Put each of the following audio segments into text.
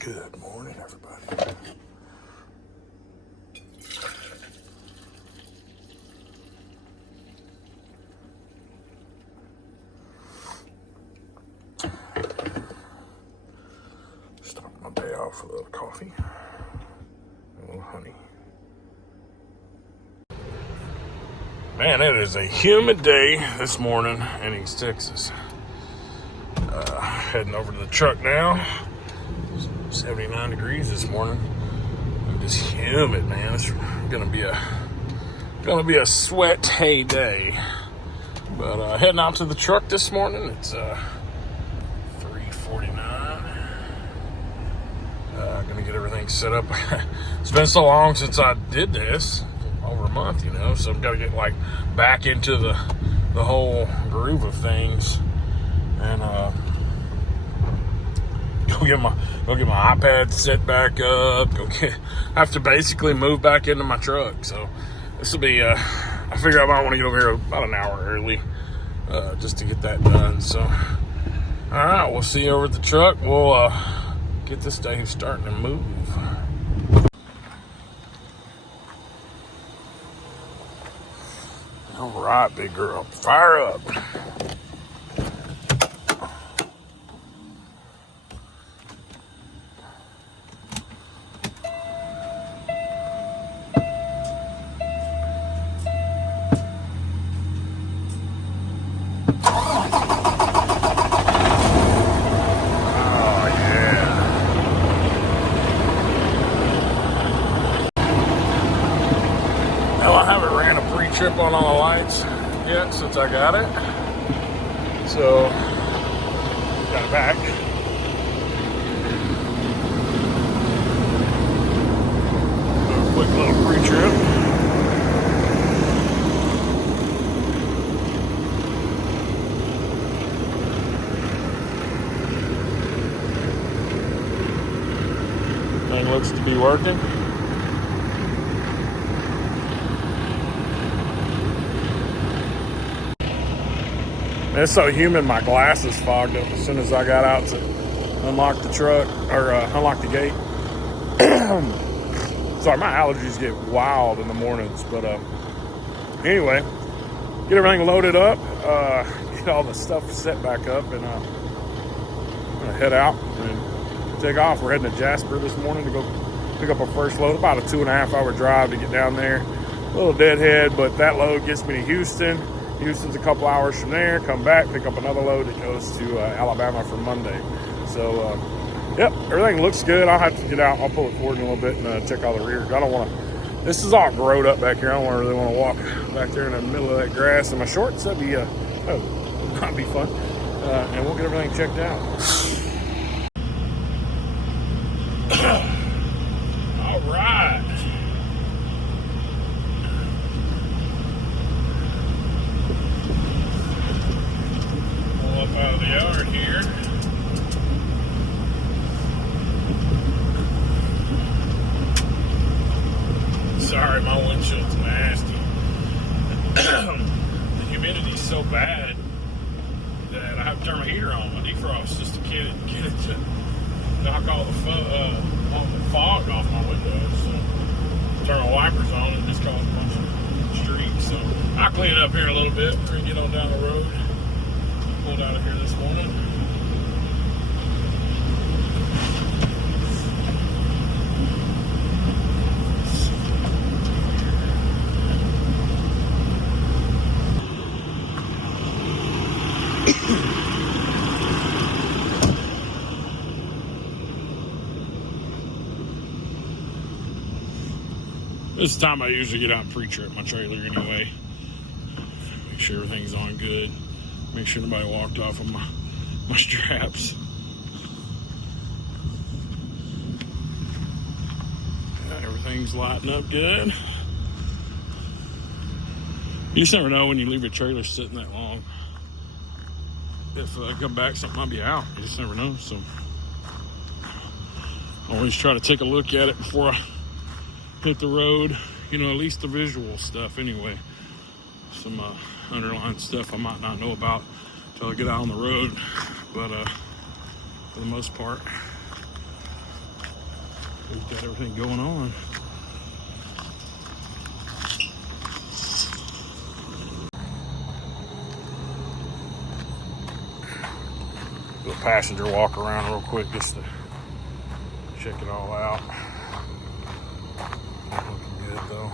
Good morning, everybody. Start my day off with a little coffee and a little honey. Man, it is a humid day this morning in East Texas. Heading over to the truck now. 79 degrees this morning. I'm just humid, man. It's gonna be a sweat hay day. But heading out to the truck this morning. It's 3:49. Gonna get everything set up. It's been so long since I did this, over a month, so I've got to get back into the whole groove of things, and go get my iPad set back up. I have to basically move back into my truck. So this will be. I figure I might want to get over here about an hour early, just to get that done. So, all right, we'll see you over at the truck. We'll get this day starting to move. All right, big girl, fire up. Trip on all the lights yet since I got it, so got it back. A quick little pre-trip. Thing looks to be working. It's so humid, my glasses fogged up as soon as I got out to unlock the truck, or unlock the gate. Sorry, my allergies get wild in the mornings. But anyway, get everything loaded up, get all the stuff set back up, and I'm gonna head out and take off. We're heading to Jasper this morning to go pick up our first load. About a 2.5 hour drive to get down there. A little deadhead, but that load gets me to Houston. Houston's a couple hours from there, come back, pick up another load that goes to Alabama for Monday. So, yep, everything looks good. I'll have to get out. I'll pull it forward in a little bit and check all the rear. I don't want to, this is all growed up back here. I don't really want to walk back there in the middle of that grass in my shorts. That'd be, that'd be fun. And we'll get everything checked out. All right. Out of the yard here. Sorry, my windshield's nasty. The humidity's so bad that I have to turn my heater on, my defrost, just to get it to knock all the fog off my windows. So turn my wipers on and just cause a bunch of streaks. So I'll clean it up here in a little bit before we get on down the road. Pulled out of here this morning. This time I usually get out and pre-trip my trailer anyway. Make sure everything's on good. Make sure nobody walked off of my straps. Everything's lighting up good. You just never know when you leave your trailer sitting that long. If I come back, something might be out. You just never know. So I always try to take a look at it before I hit the road. At least the visual stuff anyway. Some underlying stuff I might not know about until I get out on the road, but for the most part, We've got everything going on. Do a passenger walk around real quick just to check it all out. Looking good though.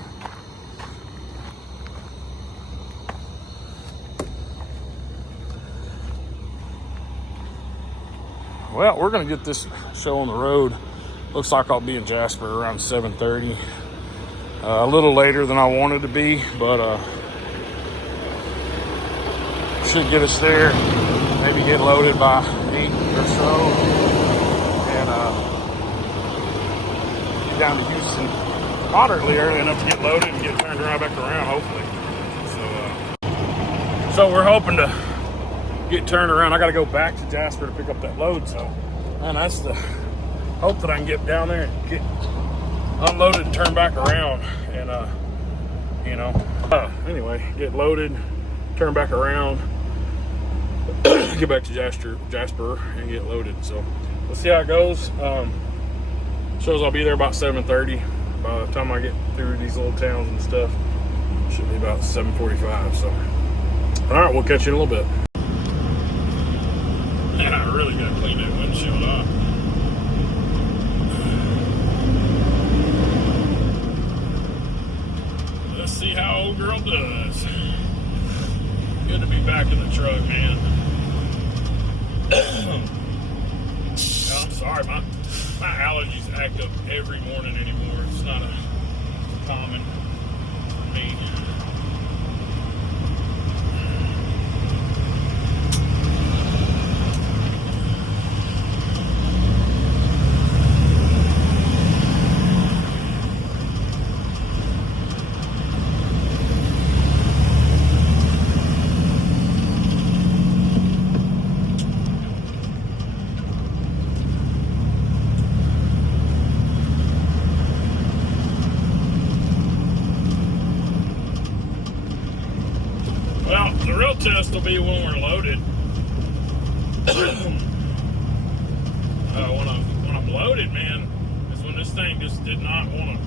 Well, we're gonna get this show on the road. Looks like I'll be in Jasper around 7:30. A little later than I wanted to be, but should get us there. Maybe get loaded by 8 or so, and get down to Houston moderately early enough to get loaded and get turned right back around, hopefully. So we're hoping to get turned around. I got to go back to Jasper to pick up that load. So, man, that's the hope, that I can get down there and get unloaded and turn back around, and anyway, get loaded, turn back around, get back to Jasper and get loaded. So let's see how it goes. Shows I'll be there about 7:30. By the time I get through these little towns and stuff, should be about 7:45. So all right, we'll catch you in a little bit. Man, I really gotta clean that windshield off. Let's see how old girl does. Good to be back in the truck, man. I'm sorry, my allergies act up every morning anymore. It's not a common for me. The real test will be when we're loaded. When I'm loaded, man, is when this thing just didn't want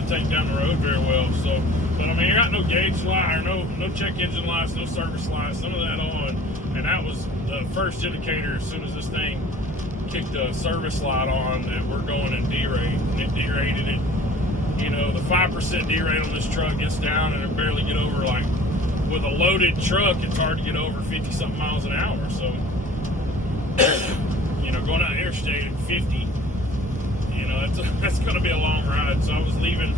to take down the road very well. So, but I mean, I got no gauge light, or no check engine lights, no service lights, none of that on, and that was the first indicator. As soon as this thing kicked a service light on, that we're going in D-rate, and it D-rated it. You know, the 5% D-rate on this truck gets down, and it barely get over, like, with a loaded truck, it's hard to get over 50-something miles an hour. So, you know, going out interstate at 50, you know, that's going to be a long ride. So I was leaving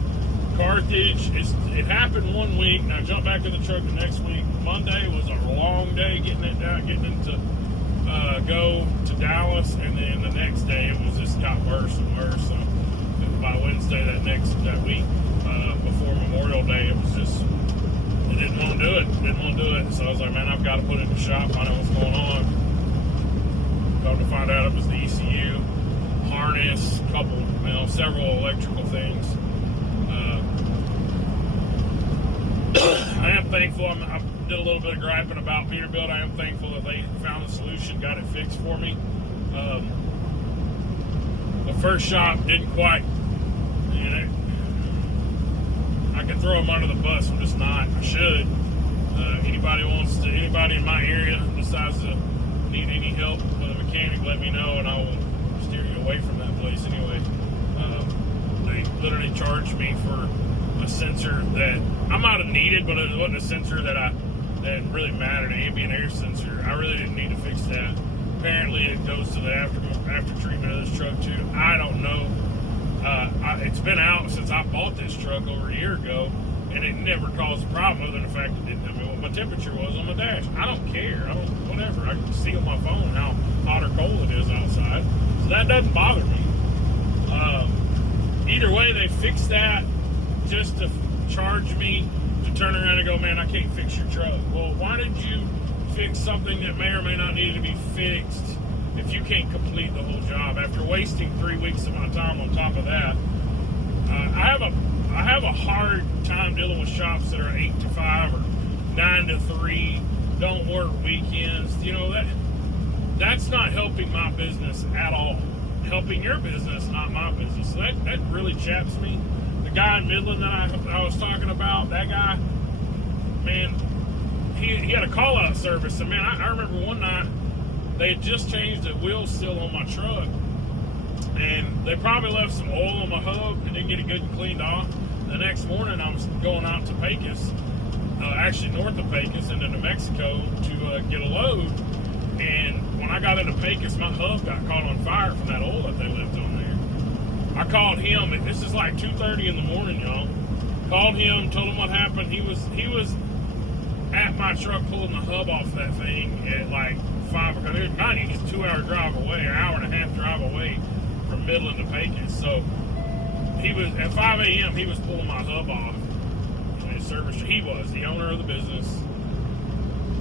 Carthage. It happened one week, and I jumped back in the truck the next week. Monday was a long day getting into go to Dallas, and then the next day it was just got worse and worse. So by Wednesday that week, before Memorial Day, it was just, it didn't want to do it. So I was like, man, I've got to put it in the shop, find out what's going on. Come to find out it was the ECU, harness, several electrical things. I am thankful. I did a little bit of griping about Peterbilt. I am thankful that they found a solution, got it fixed for me. The first shop didn't quite, I could throw them under the bus. I'm just not. I should. Anybody in my area decides to need any help with a mechanic, let me know, and I will steer you away from that place anyway. They literally charged me for a sensor that I might have needed, but it wasn't a sensor that really mattered, an ambient air sensor. I really didn't need to fix that. Apparently it goes to the after treatment of this truck too. I don't know. It's been out since I bought this truck over a year ago, and it never caused a problem other than the fact it didn't tell me what my temperature was on the dash. I don't care. Whatever. I can see on my phone how hot or cold it is outside. So that doesn't bother me. Either way, they fixed that just to charge me to turn around and go, man, I can't fix your truck. Well, why did you fix something that may or may not need to be fixed if you can't complete the whole job? After wasting 3 weeks of my time on top of that, I have a hard time dealing with shops that are 8 to 5 or 9 to 3, don't work weekends. You know, that's not helping my business at all. helping your business, not my business. So that really chaps me. The guy in Midland that I was talking about, that guy, man, he had a call-out service. And, man, I remember one night they had just changed the wheel seal on my truck. And they probably left some oil on my hub and didn't get it good and cleaned off. The next morning, I was going out to Pecos, actually north of Pecos into New Mexico to get a load. And when I got into Pecos, my hub got caught on fire from that oil that they left on there. I called him, and this is like 2:30 in the morning, y'all. Called him, told him what happened. He was at my truck pulling the hub off that thing at like 5 o'clock. He's a 2-hour drive away, an hour and a half drive away from Midland to Pecos. So he was at 5 a.m. He was pulling my hub off in his service. He was the owner of the business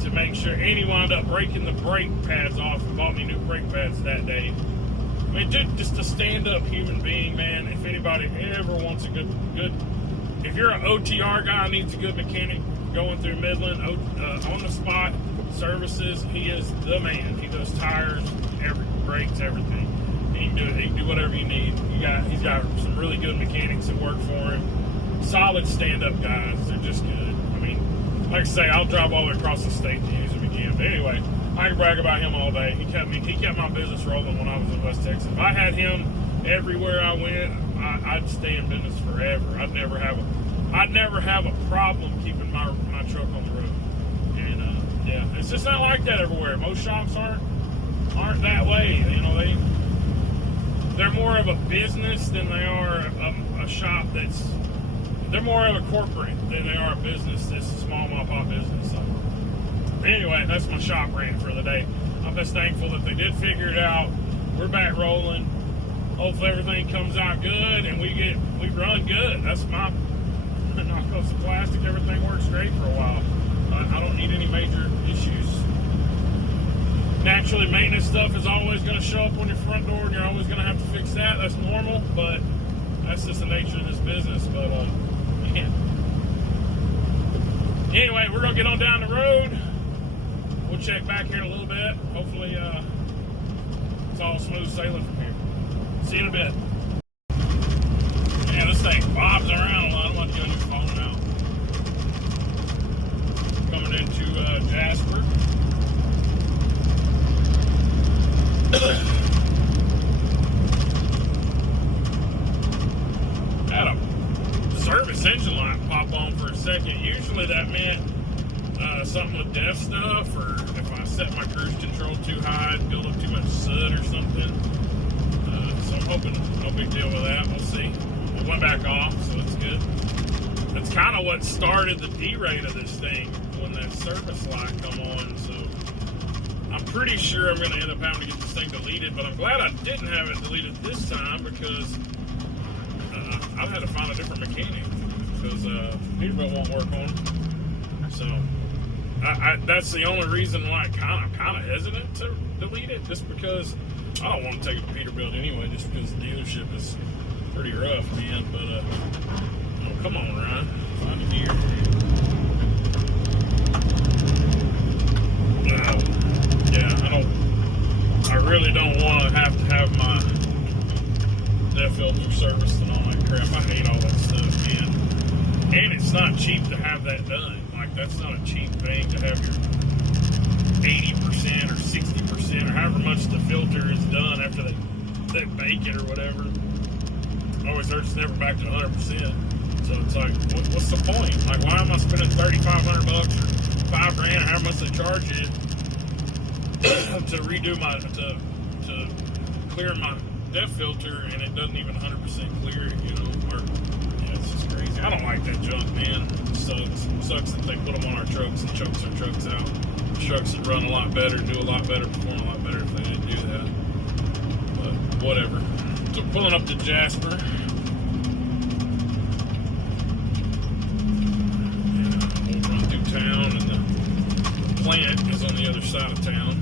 to make sure, and he wound up breaking the brake pads off and bought me new brake pads that day. I mean, just a stand-up human being, man. If anybody ever wants a good, if you're an OTR guy needs a good mechanic going through Midland, on the spot services, he is the man. He does tires, brakes, everything. He can do whatever you need. He's got some really good mechanics that work for him. Solid stand-up guys. They're just good. I mean, like I say, I'll drive all the way across the state to use him again. But anyway, I can brag about him all day. He kept my business rolling when I was in West Texas. If I had him everywhere I went, I'd stay in business forever. I'd never have a problem keeping my truck on the road. And yeah, it's just not like that everywhere. Most shops aren't that way. You know, they're more of a business than they are a shop that's. They're more of a corporate than they are a business that's a small mom-and-pop business. So anyway, that's my shop rant for the day. I'm just thankful that they did figure it out. We're back rolling. Hopefully everything comes out good and we run good. That's my knock off the plastic. Everything works great for a while. I don't need any major issues. Naturally, maintenance stuff is always going to show up on your front door, and you're always going to have to fix that. That's normal, but that's just the nature of this business. But man. Anyway, we're going to get on down the road. We'll check back here in a little bit. Hopefully, it's all smooth sailing from here. See you in a bit. Yeah, this thing bobs around a lot. I don't want to get on your phone now. Coming into Jasper. Had a service engine light pop on for a second. Usually that meant something with deaf stuff, or if I set my cruise control too high, it'd build up too much soot or something. So I'm hoping no big deal with that. We'll see. It went back off, so that's good. That's kind of what started the derate of this thing, when that service light come on. So I'm pretty sure I'm going to end up having to get this thing deleted, but I'm glad I didn't have it deleted this time, because I've had to find a different mechanic, because Peterbilt won't work on it. So that's the only reason why I'm kind of hesitant to delete it, just because I don't want to take it to Peterbilt anyway, just because the dealership is pretty rough, man. But oh, come on, Ryan, find it here. I really don't want to have my DEF filter serviced and all that crap. I hate all that stuff, man. And it's not cheap to have that done. Like, that's not a cheap thing to have your 80% or 60% or however much the filter is done after they bake it or whatever. Always hurts, never back to 100%. So it's like, what's the point? Like, why am I spending $3,500 or $5,000 or however much they charge you to redo to clear my DEF filter, and it doesn't even 100% clear it, you know? Or, yeah, it's just crazy. I don't like that junk, man. It sucks that they put them on our trucks and chokes our trucks out. Trucks that run a lot better, do a lot better, perform a lot better if they didn't do that. But whatever. So pulling up to Jasper. Yeah, we'll run through town, and the plant is on the other side of town.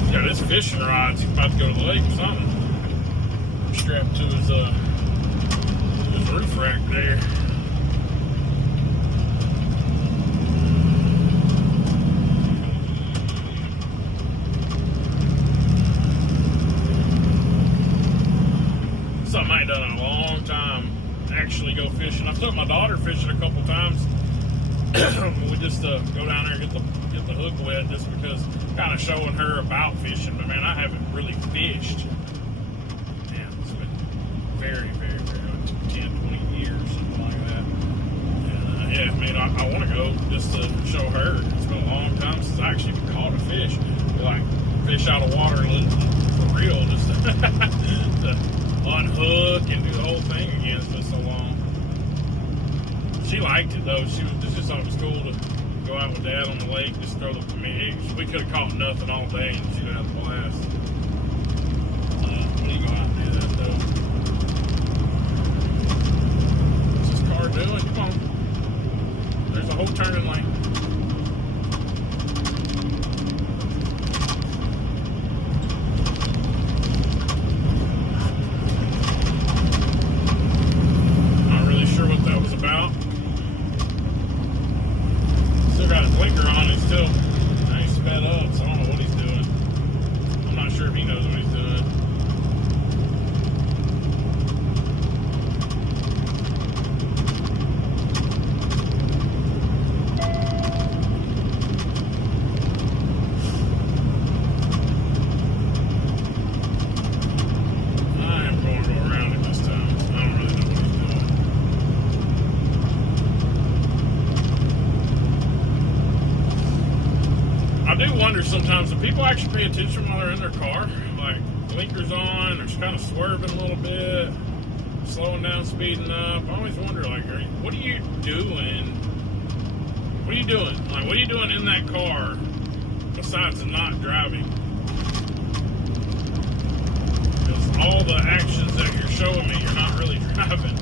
He's got his fishing rods. He's about to go to the lake or something. Strapped to his roof rack there. actually go fishing. I've took my daughter fishing a couple times. We just go down there and get the hook wet, just because kind of showing her about fishing. But man, I haven't really fished. Man, it's been very, very, very like 10, 20 years, something like that. And yeah, man, I want to go just to show her. It's been a long time since I actually caught a fish. Like fish out of water for real, just to unhook and do the whole thing again. It's been so long. She liked it though. She just thought it was cool to go out with Dad on the lake, just throw the. I mean, we could have caught nothing all day, and she'd have a blast. When you go out and do that though, what's this car doing? Come on, there's a whole turning lane. Not really sure what that was about. Got his blinker on, he's still he's sped up, so I don't know what he's doing. I'm not sure if he knows what he's doing. I am going to go around him this time. I don't really know what he's doing. I do wonder sometimes if people actually pay attention while they're in their car, like blinkers on, they're kind of swerving a little bit, slowing down, speeding up. I always wonder, like, what are you doing? What are you doing? Like, what are you doing in that car besides not driving? Because all the actions that you're showing me, you're not really driving.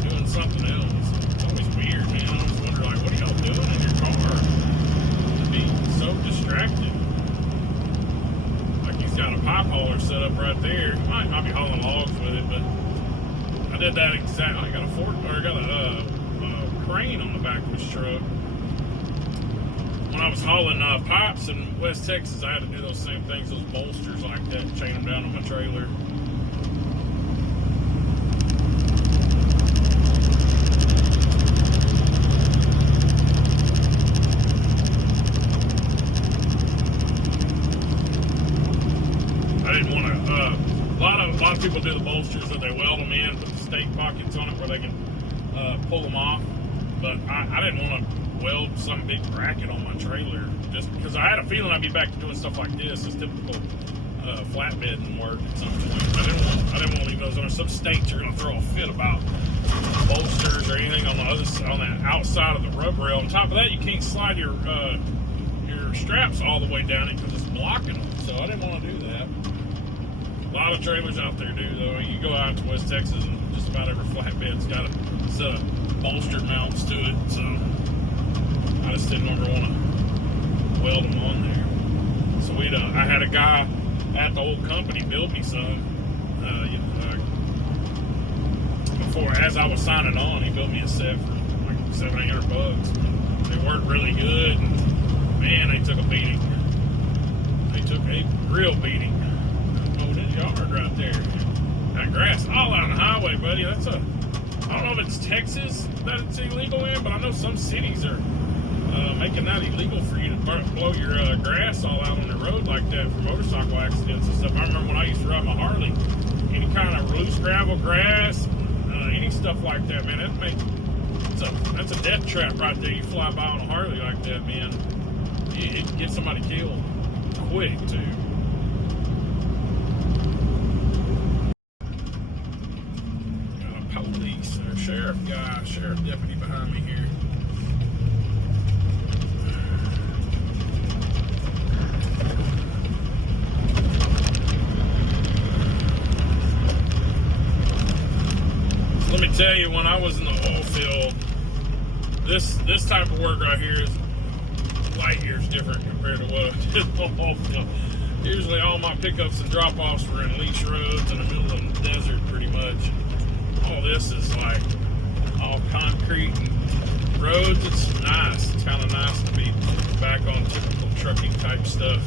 You're doing something else. It's always weird, man. I always wonder, like, what are y'all doing in your car? So distracted. Like he's got a pipe hauler set up right there. Might be hauling logs with it, but I did that exactly. I got a crane on the back of his truck. When I was hauling pipes in West Texas, I had to do those same things, those bolsters like that, chain them down on my trailer. I didn't want to. A lot of people do the bolsters that they weld them in, put the stake pockets on it where they can pull them off. But I didn't want to weld some big bracket on my trailer, just because I had a feeling I'd be back to doing stuff like this, just typical flatbed work at some point. I didn't want to leave those on there. Some states are going to throw a fit about bolsters or anything on that outside of the rub rail. On top of that, you can't slide your straps all the way down it because it's blocking them. So I didn't want to do that. A lot of trailers out there do though. You go out to West Texas and just about every flatbed's got a set of bolster mounts to it. So I just didn't ever want to weld them on there. So I had a guy at the old company build me some. Before, as I was signing on, he built me a set for like $700-800. They worked really good. And man, they took a beating. They took a real beating. Oh, this yard right there. That grass all out on the highway, buddy. I don't know if it's Texas that it's illegal in, but I know some cities are making that illegal for you to blow your grass all out on the road like that for motorcycle accidents and stuff. I remember when I used to ride my Harley, any kind of loose gravel, grass, any stuff like that, man, that's a death trap right there. You fly by on a Harley like that, man, it can get somebody killed quick, too. Got a police or sheriff deputy behind me here. Let me tell you, when I was in the oil field, this type of work right here is light years different compared to what I did in the oil field. Usually all my pickups and drop-offs were in lease roads in the middle of the desert pretty much. All this is like all concrete and roads. It's nice. It's kind of nice to be back on typical trucking type stuff.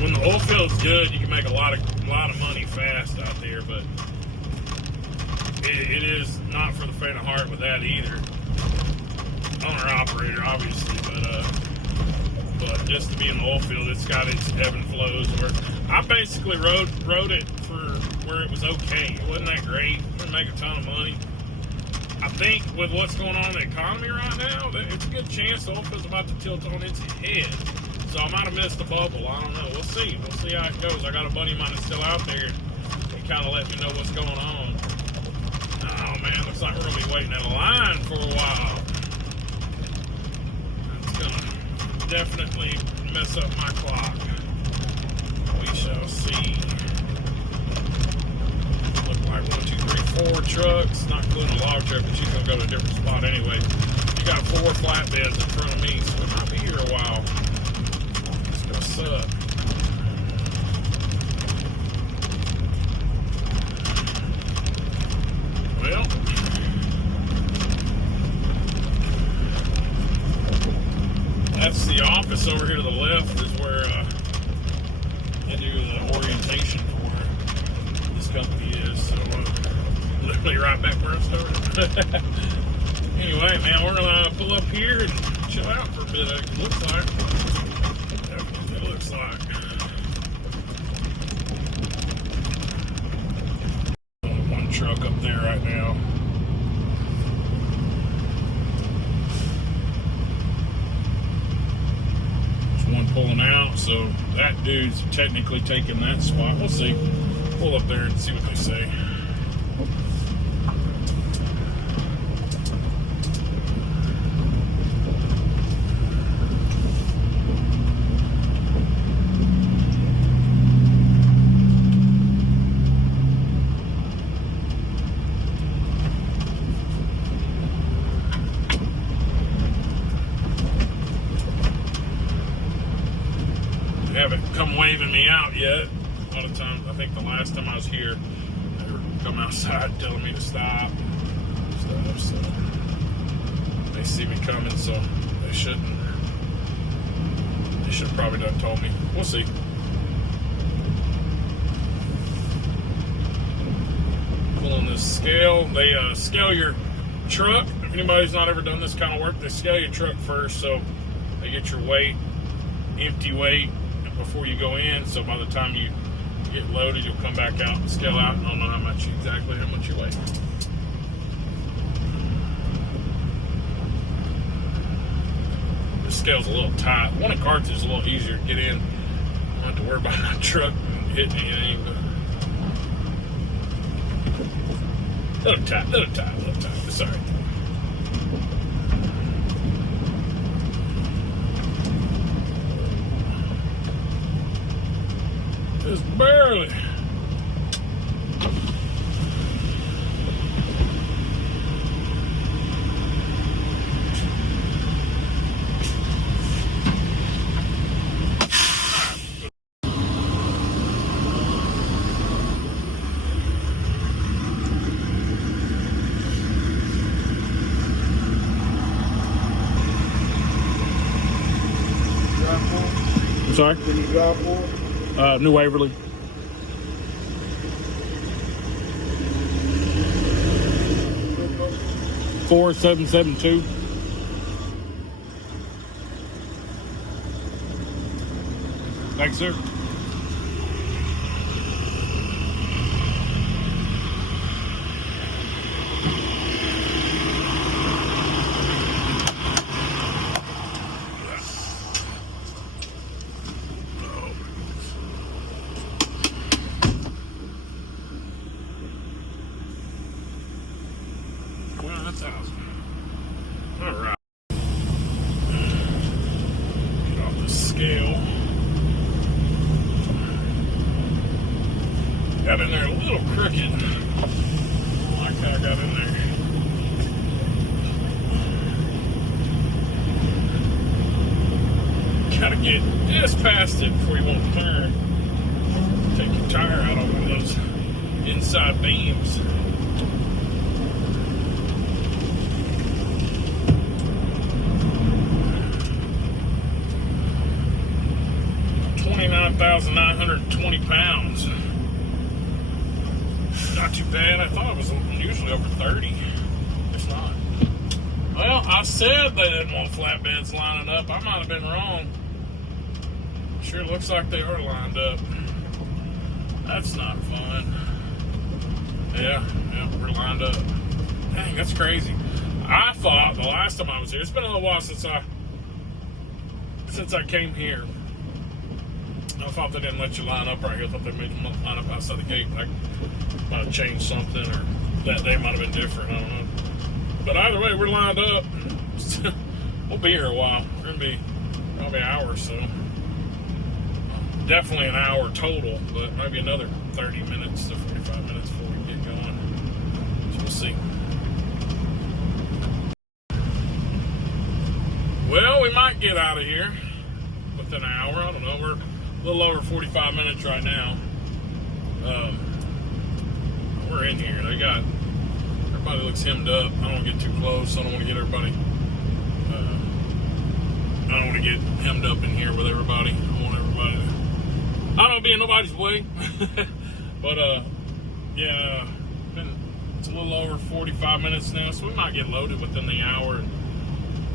When the oil field's good, you can make a lot of money fast out there, but it is not for the faint of heart with that either. Owner-operator, obviously, but just to be in the oil field, it's got its ebb and flows. Where I basically rode it for where it was okay. It wasn't that great. Didn't make a ton of money. I think with what's going on in the economy right now, it's a good chance the oil field's about to tilt on its head. So I might have missed the bubble. I don't know. We'll see. We'll see how it goes. I got a buddy of mine that's still out there. He kind of let me know what's going on. Oh, man, looks like we're going to be waiting in a line for a while. That's going to definitely mess up my clock. We shall see. Look like 1, 2, 3, 4 trucks, not including a log truck, but she's going to go to a different spot anyway. You got 4 flatbeds in front of me, so it might be here a while. It's going to suck. Well, that's the office over here to the left is where they do the orientation for where this company is. So literally right back where I started. Anyway, man, we're gonna pull up here and chill out for a bit. It looks like. It looks like. One truck up there right now. There's one pulling out, so that dude's technically taking that spot. We'll see. Pull up there and see what they say. Haven't come waving me out yet. A lot of times, I think the last time I was here, they were coming outside telling me to stop. So they see me coming, so they shouldn't. They should have probably done told me. We'll see. Pulling this scale. They scale your truck. If anybody's not ever done this kind of work, they scale your truck first, so they get your weight, empty weight, before you go in, so by the time you get loaded, you'll come back out and scale out. I don't know exactly how much you weigh. This scale's a little tight. One of carts is a little easier to get in. I don't have to worry about my truck hitting anything. A little tight. It's all right. Just barely. I'm sorry? Can you drive for? New Waverly. $4772. Thanks, sir. All right. Get off the scale. Got in there a little crooked. I like how I got in there. Gotta get just past it before you want to turn. Take your tire out on one of those inside beams. £29,920. Not too bad. I thought it was usually over 30. It's not. Well, I said they didn't want flatbeds lining up. I might have been wrong. Sure looks like they are lined up. That's not fun. Yeah, we're lined up. Dang, that's crazy. I thought the last time I was here, it's been a little while since I came here. I thought they didn't let you line up right here. I thought they made you line up outside the gate. I might have changed something, or that day might have been different. I don't know. But either way, we're lined up. We'll be here a while. We're going to be probably an hour or so. Definitely an hour total, but maybe another 30 minutes to 45 minutes before we get going. So we'll see. Well, we might get out of here within an hour. I don't know. We're a little over 45 minutes right now. We're in here. Everybody looks hemmed up. I don't want to get too close. I don't want to get everybody. I don't want to get hemmed up in here with everybody. I want everybody to. I don't be in nobody's way. But yeah, it's a little over 45 minutes now, so we might get loaded within the hour.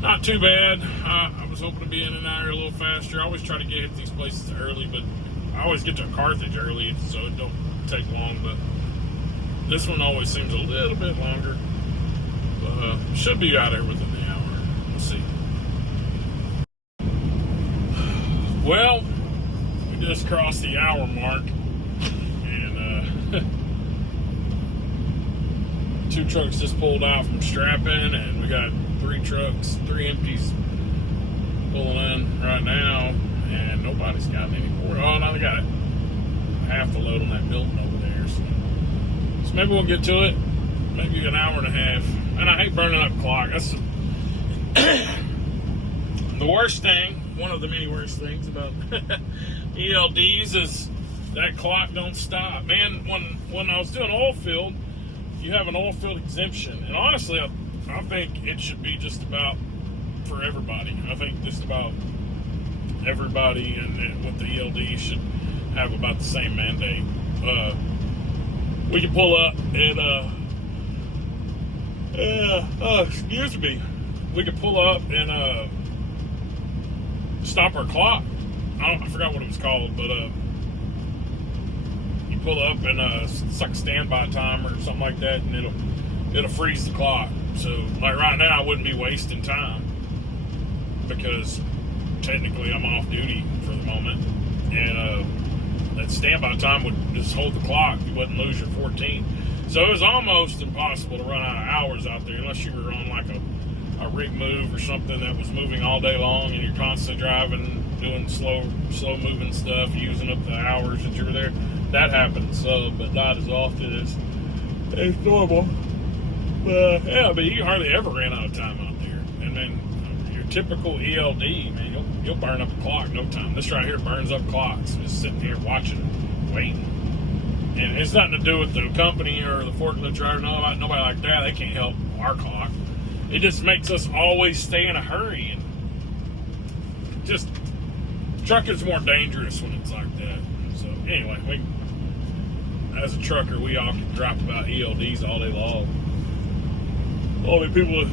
Not too bad. I was hoping to be in and out here a little faster. I always try to get at these places early, but I always get to Carthage early, so it don't take long. But this one always seems a little bit longer. But should be out there within the hour. We'll see. Well, we just crossed the hour mark, and two trucks just pulled out from Strapping, and we got three empties pulling in right now, and nobody's gotten any more. Oh, no, they got half the load on that building over there. So maybe we'll get to it. Maybe an hour and a half. And I hate burning up clock. That's the worst thing. One of the many worst things about ELDs is that clock don't stop. Man, when I was doing oil field, you have an oil field exemption, and honestly, I think it should be just about for everybody. I think just about everybody and with the ELD should have about the same mandate. We can pull up and excuse me. We can pull up and stop our clock. I forgot what it was called, but you pull up and it's like a standby time or something like that, and it'll freeze the clock. So, like right now, I wouldn't be wasting time because technically I'm off duty for the moment, and that standby time would just hold the clock. You wouldn't lose your 14. So it was almost impossible to run out of hours out there unless you were on like a rig move or something that was moving all day long, and you're constantly driving, doing slow moving stuff, using up the hours that you were there. That happens, but not as often as normal. Yeah, but you hardly ever ran out of time out there. And then your typical ELD, man, you'll burn up a clock no time. This right here burns up clocks. Just sitting here watching, waiting. And it's nothing to do with the company or the forklift driver. Nobody like that. They can't help our clock. It just makes us always stay in a hurry. And just, trucking's more dangerous when it's like that. So anyway, as a trucker, we all can drop about ELDs all day long. Only people,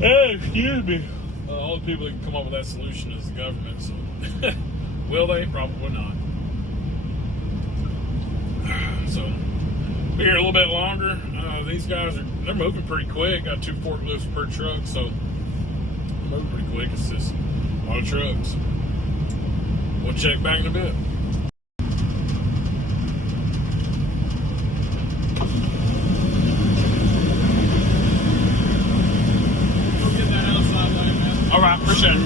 excuse me. All the people that can come up with that solution is the government. So, will they? Probably not. So, be here a little bit longer. These guys they're moving pretty quick. Got 2 forklifts per truck, so they're moving pretty quick. It's just a lot of trucks. We'll check back in a bit. All right, appreciate it.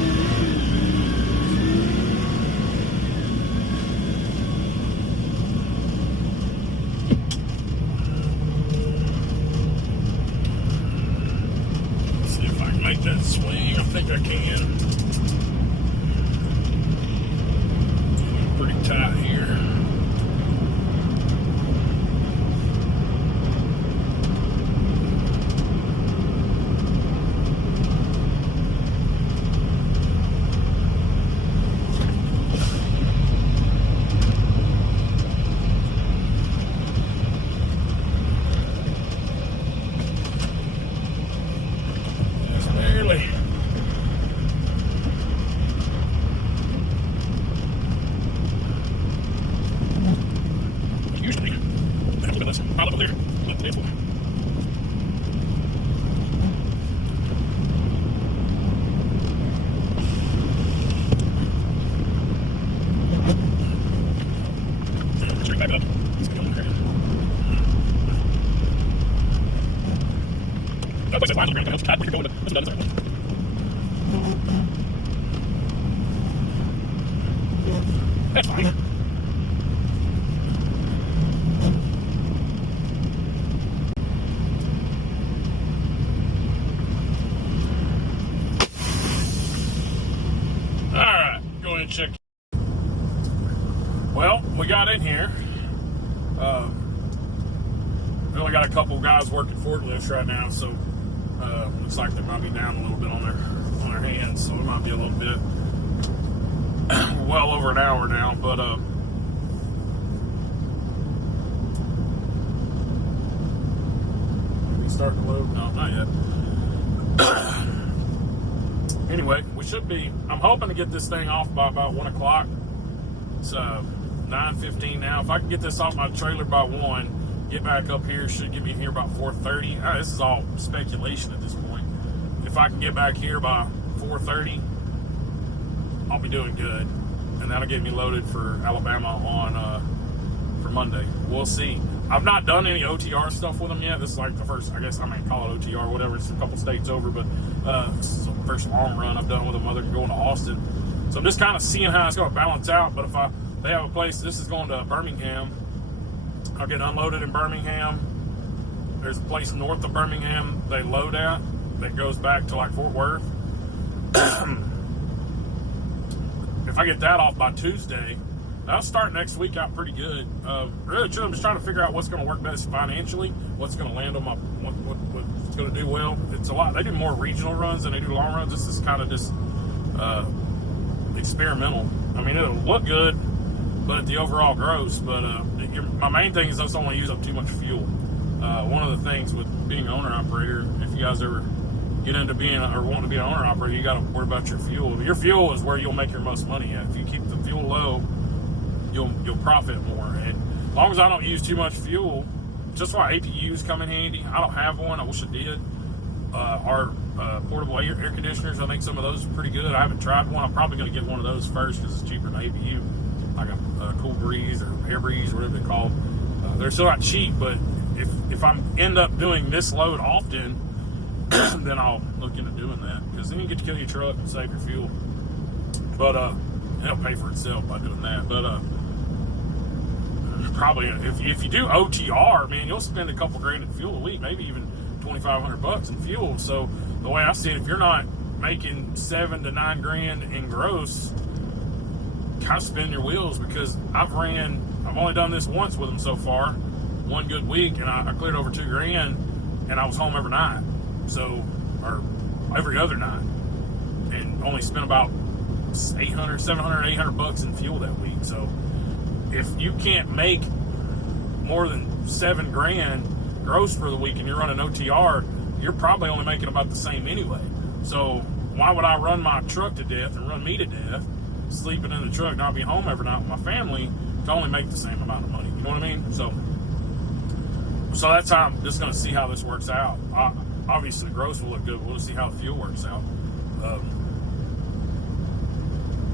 Let's see if I can make that swing. I think I can. Pretty tight here. That's fine. Alright, go ahead and check. Well, we got in here. We only got a couple guys working forklifts right now, so looks like they might be down a little bit on their hands, so it might be a little bit well over an hour now, but start to load? No, not yet. Anyway, we should be, I'm hoping to get this thing off by about 1 o'clock. It's 9:15 now. If I can get this off my trailer by 1, get back up here, should get me here about 4:30. This is all speculation at this point. If I can get back here by 4:30, I'll be doing good. And that'll get me loaded for Alabama on for Monday. We'll see. I've not done any OTR stuff with them yet. This is like the first, I guess I may call it OTR, whatever. It's a couple states over, but this is the first long run I've done with them other than going to Austin. So I'm just kind of seeing how it's going to balance out. But if they have a place, this is going to Birmingham. I'll get unloaded in Birmingham. There's a place north of Birmingham they load at that goes back to like Fort Worth. If I get that off by Tuesday, that'll start next week out pretty good. Really, I'm just trying to figure out what's going to work best financially, what's going to land on my, what's going to do well. It's a lot. They do more regional runs than they do long runs. This is kind of just experimental. I mean, it'll look good, but the overall gross. But my main thing is I just don't want to use up too much fuel. One of the things with being an owner operator, if you guys ever get into being or want to be an owner operator, you got to worry about your fuel. Your fuel is where you'll make your most money at. If you keep the fuel low, you'll profit more. And as long as I don't use too much fuel, just why APUs come in handy. I don't have one. I wish I did. Our portable air conditioners, I think some of those are pretty good. I haven't tried one. I'm probably going to get one of those first because it's cheaper than APU. Like a Cool Breeze or Air Breeze, whatever they're called. They're still not cheap, but if I end up doing this load often, then I'll look into doing that, because then you get to kill your truck and save your fuel. But it'll pay for itself by doing that. But probably if you do OTR, man, you'll spend a couple grand in fuel a week, maybe even $2,500 in fuel. So the way I see it, if you're not making $7 to $9 grand in gross, kind of spin your wheels, because I've only done this once with them so far, one good week, and I cleared over $2 grand, and I was home every night. So, or every other night, and only spent about $700, $800 in fuel that week. So if you can't make more than $7 grand gross for the week and you're running OTR, you're probably only making about the same anyway. So why would I run my truck to death and run me to death, sleeping in the truck, not be home every night with my family, to only make the same amount of money? You know what I mean? So that's how I'm just going to see how this works out. Obviously, the gross will look good. We'll see how the fuel works out.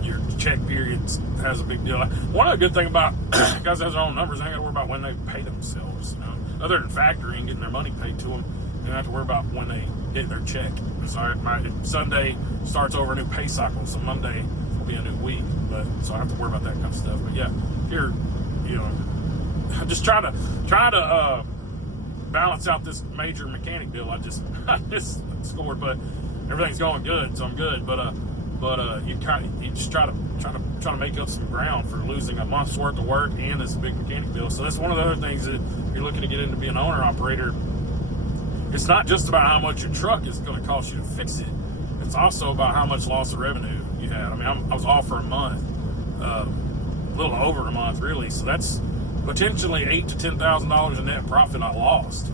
Your check period has a big deal. One of the good things about guys that have their own numbers, they ain't got to worry about when they pay themselves. You know? Other than factoring, getting their money paid to them, they don't have to worry about when they get their check. So Sunday starts over a new pay cycle, so Monday will be a new week. So I have to worry about that kind of stuff. But yeah, here, just try to balance out this major mechanic bill I just scored, but everything's going good, so I'm good. But you just try to make up some ground for losing a month's worth of work and this big mechanic bill. So that's one of the other things that you're looking to get into being an owner operator. It's not just about how much your truck is going to cost you to fix it. It's also about how much loss of revenue you had. I mean, I was off for a month, a little over a month really. So that's potentially $8,000 to $10,000 in net profit I lost.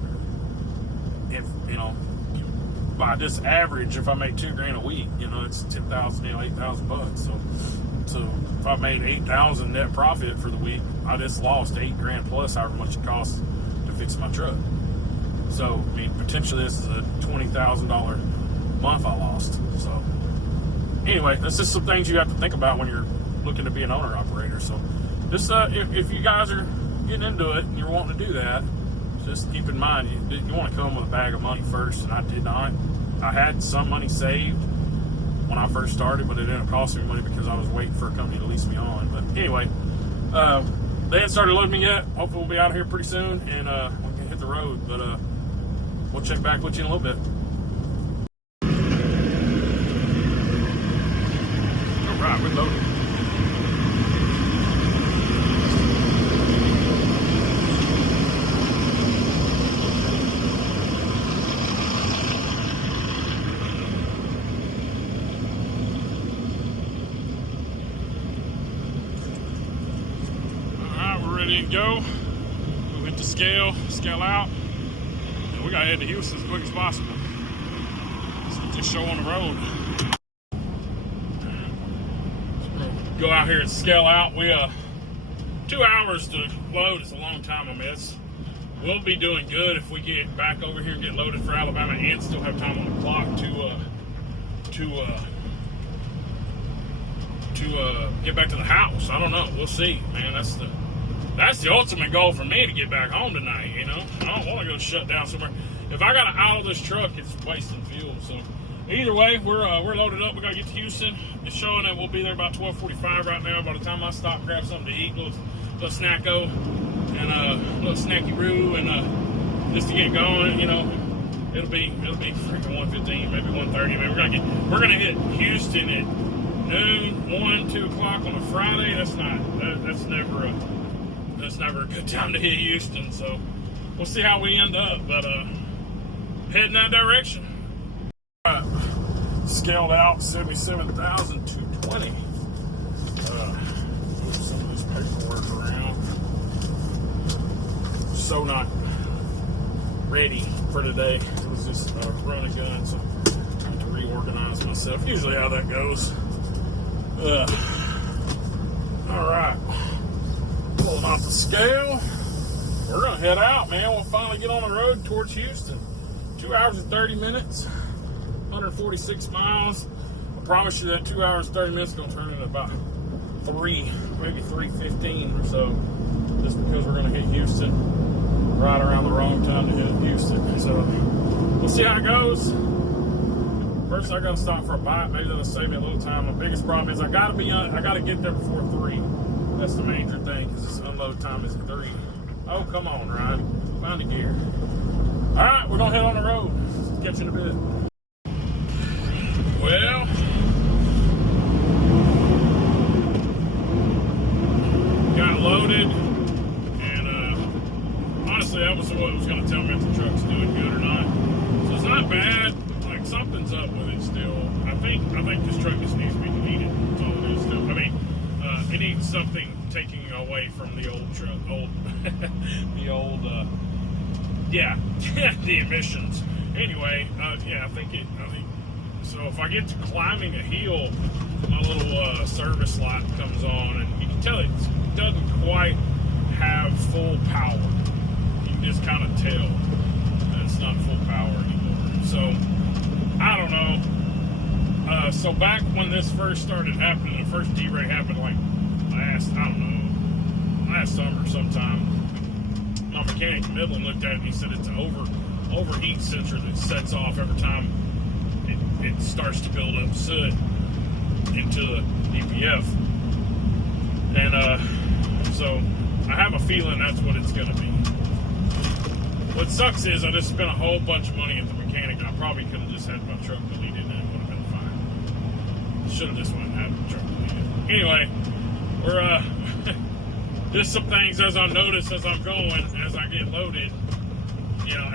If by this average, if I make $2 grand a week, it's $10,000, $8,000. So if I made $8,000 net profit for the week, I just lost $8 grand plus however much it costs to fix my truck. So I mean, potentially this is a $20,000 month I lost. So anyway, that's just some things you have to think about when you're looking to be an owner operator. So just if you guys are getting into it and you're wanting to do that, just keep in mind, you want to come with a bag of money first, and I did not. I had some money saved when I first started, but it ended up costing me money because I was waiting for a company to lease me on. But anyway, they hadn't started loading me yet. Hopefully we'll be out of here pretty soon, and we can hit the road. But we'll check back with you in a little bit. All right, we're loaded. Ready to go. We'll hit the scale out, and we gotta head to Houston as quick as possible. So just show on the road. Go out here and scale out. We 2 hours to load is a long time. I mean, we'll be doing good if we get back over here and get loaded for Alabama and still have time on the clock to get back to the house. I don't know. We'll see, man. That's the ultimate goal for me, to get back home tonight, you know? I don't want to go shut down somewhere. If I got to idle this truck, it's wasting fuel. So either way, we're loaded up. We got to get to Houston. It's showing that we'll be there about 12:45 right now. By the time I stop, grab something to eat, little snacko, and a little snacky-roo, and just to get going, you know, it'll be freaking 1:15, maybe 1:30. Man, we're gonna hit Houston at noon, 1, 2 o'clock on a Friday. That's never a good time to hit Houston, so we'll see how we end up, but heading that direction. All right, scaled out 77,220. Move some of this paperwork around. So not ready for today. It was just run and gun, so I have to reorganize myself. Usually how that goes. All right. Pulling off the scale. We're gonna head out, man. We'll finally get on the road towards Houston. 2 hours and 30 minutes, 146 miles. I promise you that 2 hours and 30 minutes is gonna turn into about 3:15 or so, just because we're gonna hit Houston right around the wrong time to hit Houston. So we'll see how it goes. First, I gotta stop for a bite. Maybe that'll save me a little time. The biggest problem is I gotta get there before 3. That's the major thing, because this unload time is 3. Oh, come on, Ryan. Find a gear. All right, we're going to head on the road. Catch you in a bit. Well, got loaded, and honestly, that was what was going to tell me if the truck's doing good or not. So it's not bad. Like, something's up with it still. I think this truck just needs to be deleted. That's all it is still. I mean, it needs something taking away from the old truck, the emissions. Anyway, I think so. If I get to climbing a hill, my little service light comes on, and you can tell it doesn't quite have full power. You can just kind of tell that it's not full power anymore. So I don't know. So back when this first started happening, the first D-ray happened like last summer sometime. My mechanic in Midland looked at it and he said it's an overheat sensor that sets off every time it starts to build up soot into the DPF. And so I have a feeling that's what it's going to be. What sucks is I just spent a whole bunch of money at the mechanic, and I probably could have just had my truck deleted and it would have been fine. Should have just went and had the truck deleted. Anyway, we're just some things as I notice as I'm going, as I get loaded. You know,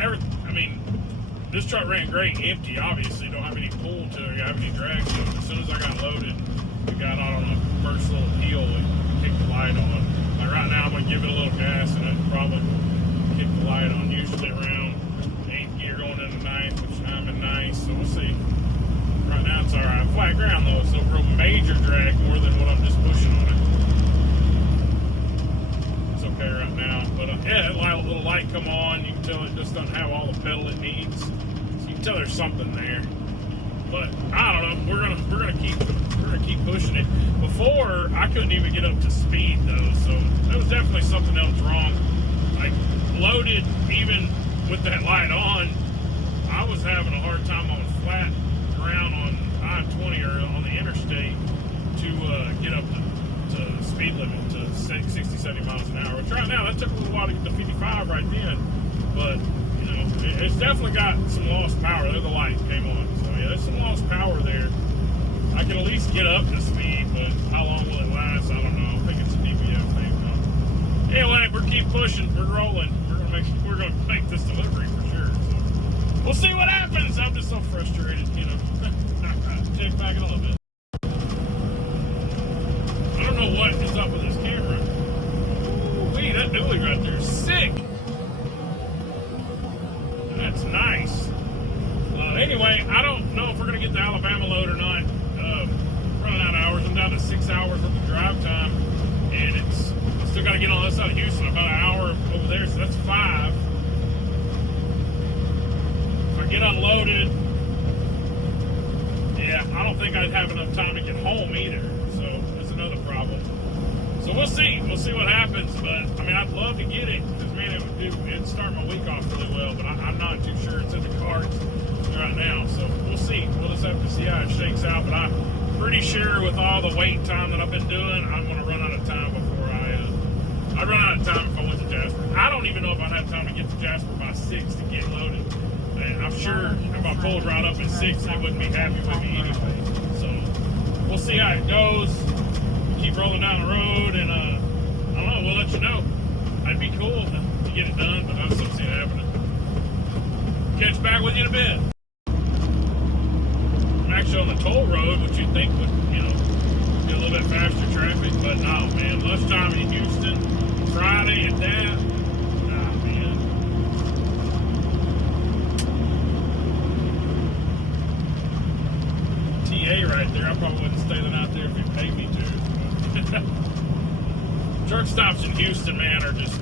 this truck ran great empty. Obviously, don't have any pull to it, have any drag to it. As soon as I got loaded, we got out on the first little hill and kicked the light on. Like right now, I'm gonna give it a little gas and then probably kick the light on. Usually around 8th gear going into 9th, which I'm in 9th, so we'll see. Right now it's all right. Flat ground though, so real major drag more than what I'm just pushing on it. It's okay right now, but yeah, a little light come on. You can tell it just doesn't have all the pedal it needs. So you can tell there's something there. But I don't know. We're gonna keep pushing it. Before I couldn't even get up to speed though, so there was definitely something else wrong. Like loaded, even with that light on, I was having a hard time on flat ground on I-20 or on the interstate to get up to the speed limit to 60, 70 miles an hour. Which right now, that took a little while to get to 55 right then. But, you know, it's definitely got some lost power. There the light came on. So, yeah, there's some lost power there. I can at least get up to speed, but how long will it last? I don't know. I think it's a DPF thing, though. Anyway, we're keep pushing. We're rolling. We're gonna make this delivery for sure. So we'll see what happens. I'm just so frustrated, you know. Check back in a little bit. I don't know what is up with this camera. Ooh, that dually right there is sick. That's nice. Anyway, I don't know if we're gonna get the Alabama load or not. Running out of hours. I'm down to 6 hours of the drive time, and I still got to get on the other side of Houston. About an hour over there, so that's 5. If I get unloaded, yeah, I don't think I'd have enough time to get home either. So that's another problem. So we'll see. We'll see what happens. But I mean, I'd love to get it because man, it'd start my week off really well. But I'm not too sure it's in the cards right now. So we'll see. We'll just have to see how it shakes out. But I'm pretty sure with all the wait time that I've been doing, I'm going to run out of time before I'd run out of time if I went to Jasper. I don't even know if I'd have time to get to Jasper by 6 to get loaded. And I'm sure if I pulled right up at 6, they wouldn't be happy with me anyway. So we'll see how it goes. Keep rolling down the road, and I don't know. We'll let you know. It'd be cool to get it done, but I just don't see it happening. Catch back with you in a bit. I'm actually on the toll road, which you'd think would, you know, be a little bit faster traffic, but no, man. Lunchtime in Houston, Friday at that. Nah, man. TA right there. I probably wouldn't stay out there if you paid me to. Truck stops in Houston, man, are just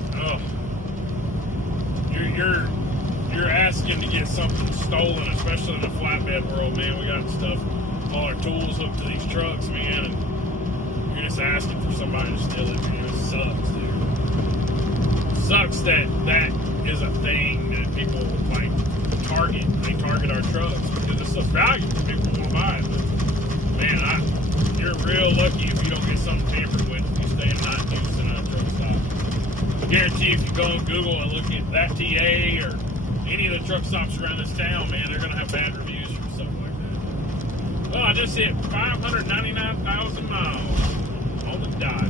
you're asking to get something stolen, especially in the flatbed world, man. We got stuff, all our tools hooked to these trucks, man, and you're just asking for somebody to steal it, man. It sucks, dude. It sucks that is a thing that people like target. They target our trucks because it's so valuable. People want to buy it. But, man, you're real lucky if you don't get something tampered with if you stay in not Houston at a truck stop. I guarantee if you go on Google and look at that TA or any of the truck stops around this town, man, they're going to have bad reviews for stuff like that. Well, I just hit 599,000 miles on the dot.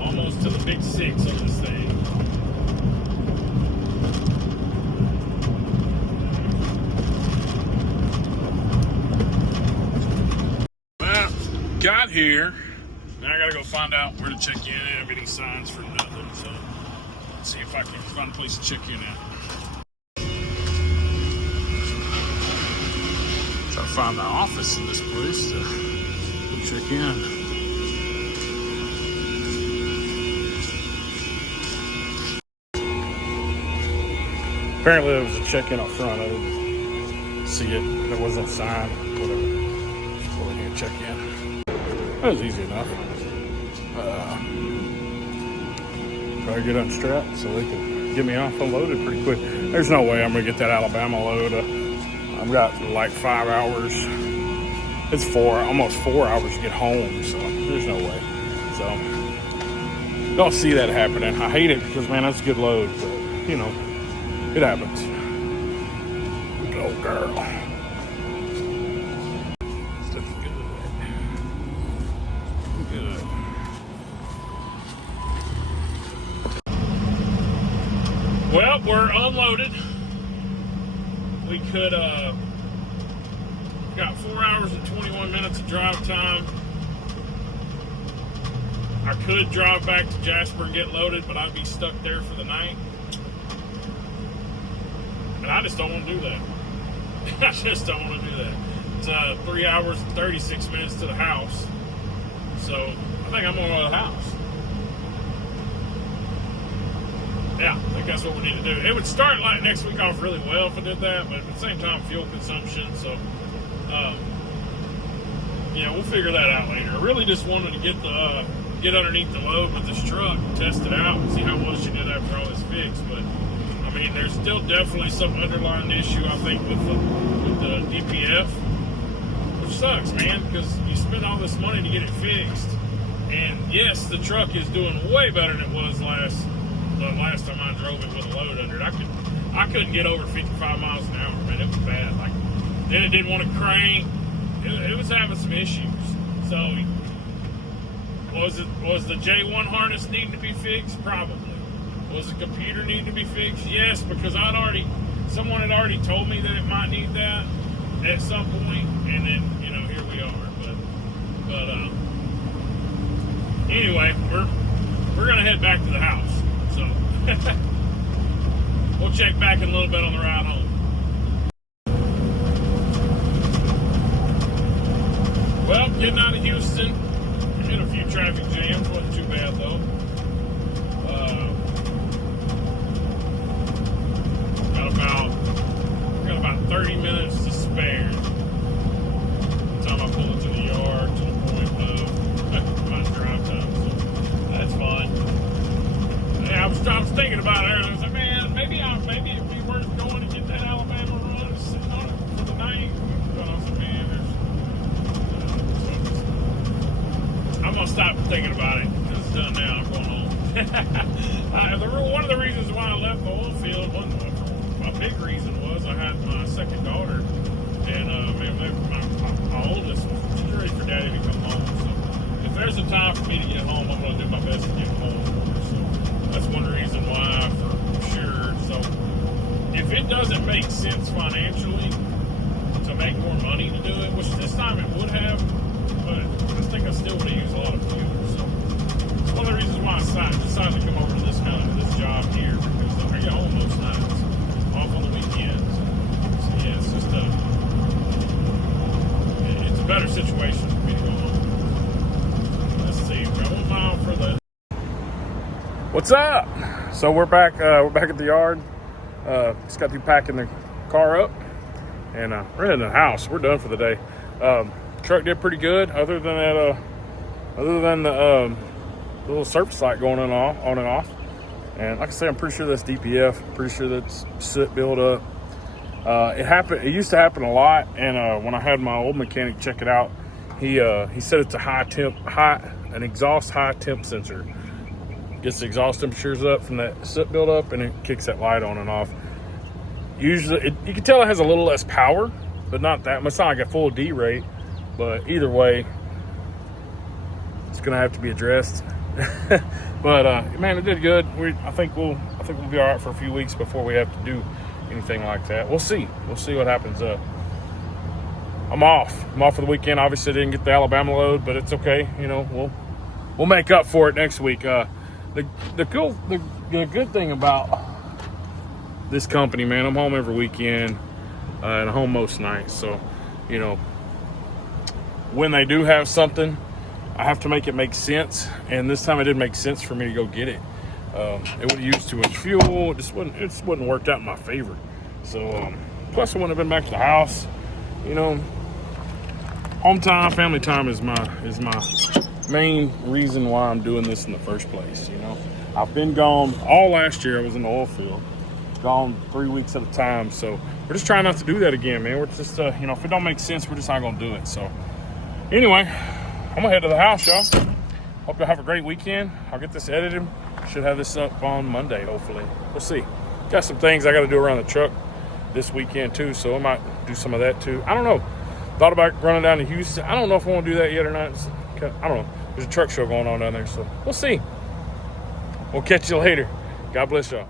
Almost to the big 6 on this thing. Well, got here. Now I gotta go find out where to check in. I don't have any signs for nothing, so let's see if I can find a place to check in at. Try to find the office in this place to go check in. Apparently there was a check-in up front. I didn't see it. There wasn't a sign. Whatever. Just go in here and check in. That was easy enough. Try to get unstrapped so they can get me off unloaded pretty quick. There's no way I'm gonna get that Alabama load. I've got like 5 hours. It's almost 4 hours to get home, so there's no way. So don't see that happening. I hate it because man, that's a good load, but you know, it happens. Good old girl. It's looking good. Good. Well, we're unloaded. We could, got 4 hours and 21 minutes of drive time. I could drive back to Jasper and get loaded, but I'd be stuck there for the night. And I just don't want to do that. I just don't want to do that. It's 3 hours and 36 minutes to the house. So I think I'm going to go to the house. Yeah, I think that's what we need to do. It would start like next week off really well if I did that, but at the same time, fuel consumption. So, yeah, we'll figure that out later. I really just wanted to get the get underneath the load with this truck and test it out and see how well she did after all this fixed. But I mean, there's still definitely some underlying issue, I think, with the DPF, which sucks, man, because you spend all this money to get it fixed. And yes, the truck is doing way better than it was last time I drove it with a load under it. I couldn't get over 55 miles an hour, man. It was bad. Like, then it didn't want to crank. It was having some issues. So, was the J1 harness needing to be fixed? Probably. Was the computer needing to be fixed? Yes, because someone had already told me that it might need that at some point, and then here we are. But anyway, we're gonna head back to the house. So we'll check back in a little bit on the ride home. Well, getting out of Houston, hit a few traffic jams. Wasn't too bad though. Got about 30 minutes to spare. By the time I pull into the yard to the point of my drive time, so that's fun. Yeah, I was thinking about it earlier. I was like, man, maybe it'd be worth going to get that Alabama run and sitting on it for the night. But I was like, man, I'm gonna stop thinking about it because it's done now. I'm going home. One of the reasons why I left the oil field wasn't a big reason was I had my second daughter, and my oldest was ready for daddy to come home. So if there's a time for me to get home, I'm going to do my best to get home. So that's one reason why, for sure. So if it doesn't make sense financially to make more money to do it, which this time it would have, but I think I still would have used a lot of fuel. So it's one of the reasons why I decided to come over to this job here, because I get home most nights. Off on the weekends. So yeah, it's a better situation for me to go home. Let's see, we're 1 mile for the. What's up? So we're back at the yard. Just got through packing the car up, and we're in the house. We're done for the day. Truck did pretty good, other than the little surface light going on and off. And like I say, I'm pretty sure that's DPF. Pretty sure that's soot buildup. It used to happen a lot. And when I had my old mechanic check it out, he said it's an exhaust high temp sensor. Gets the exhaust temperatures up from that soot buildup, and it kicks that light on and off. Usually, you can tell it has a little less power, but not that much. It's not like a full D rate. But either way, it's gonna have to be addressed. But man, it did good. I think we'll be all right for a few weeks before we have to do anything like that. We'll see what happens. I'm off for the weekend. Obviously, I didn't get the Alabama load, but it's okay. We'll make up for it next week. The good thing about this company, man, I'm home every weekend and home most nights. So, when they do have something, I have to make it make sense, and this time it didn't make sense for me to go get it. It would have used too much fuel. It just wouldn't worked out in my favor. So plus I wouldn't have been back to the house. Home time, family time is my main reason why I'm doing this in the first place. I've been gone all last year. I was in the oil field, gone 3 weeks at a time. So we're just trying not to do that again, man. We're just if it don't make sense, we're just not gonna do it. So anyway, I'm gonna head to the house, y'all. Hope y'all have a great weekend. I'll get this edited. Should have this up on Monday, hopefully. We'll see. Got some things I got to do around the truck this weekend too, so I might do some of that too. I don't know. Thought about running down to Houston. I don't know if I want to do that yet or not. I don't know. There's a truck show going on down there, so we'll see. We'll catch you later. God bless y'all.